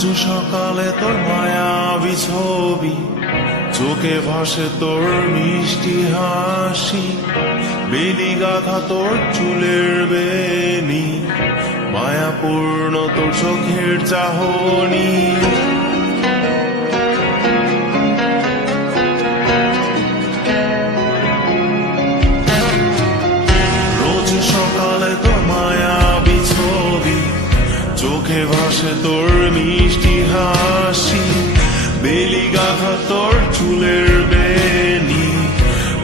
রোজ সকালে তোর মায়াবি ছবি চোখে ভাসে তোর মিষ্টি হাসি বেলি গাথা তোর চুলের বেনি মায়াপূর্ণ তোর চোখের চাহনি। তোর চুলের বেনি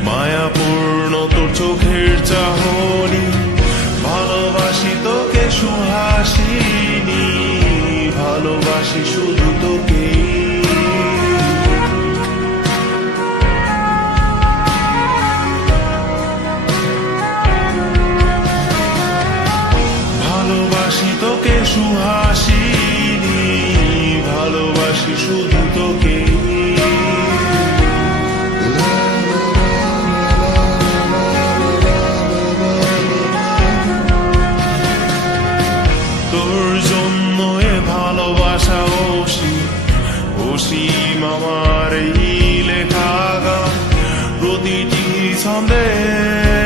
মায়াপূর্ণ তোর চোখের চাহনি ভালোবাসি তোকে সুহাসিনী ভালোবাসি শুধু prodigies on them.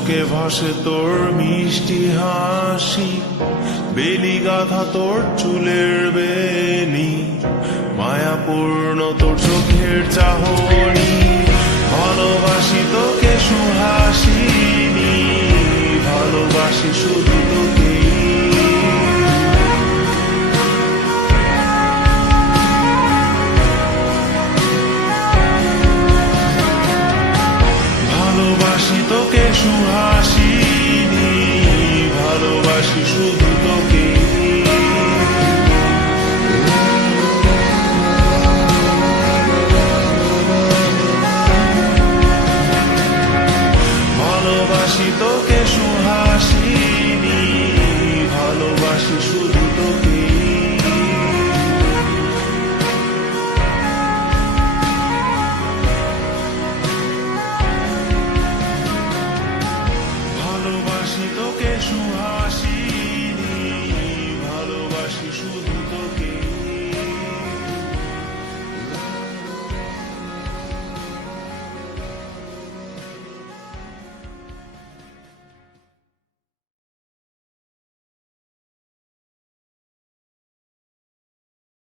চোখে ভাসে তোর মিষ্টি হাসি, বেলি গাথা তোর চুলের বেনি, মায়াপূর্ণ তোর চোখের চাহনি, ভালোবাসি তোকে সুহাসিনী, ভালোবাসি শুধু ভালোবাসি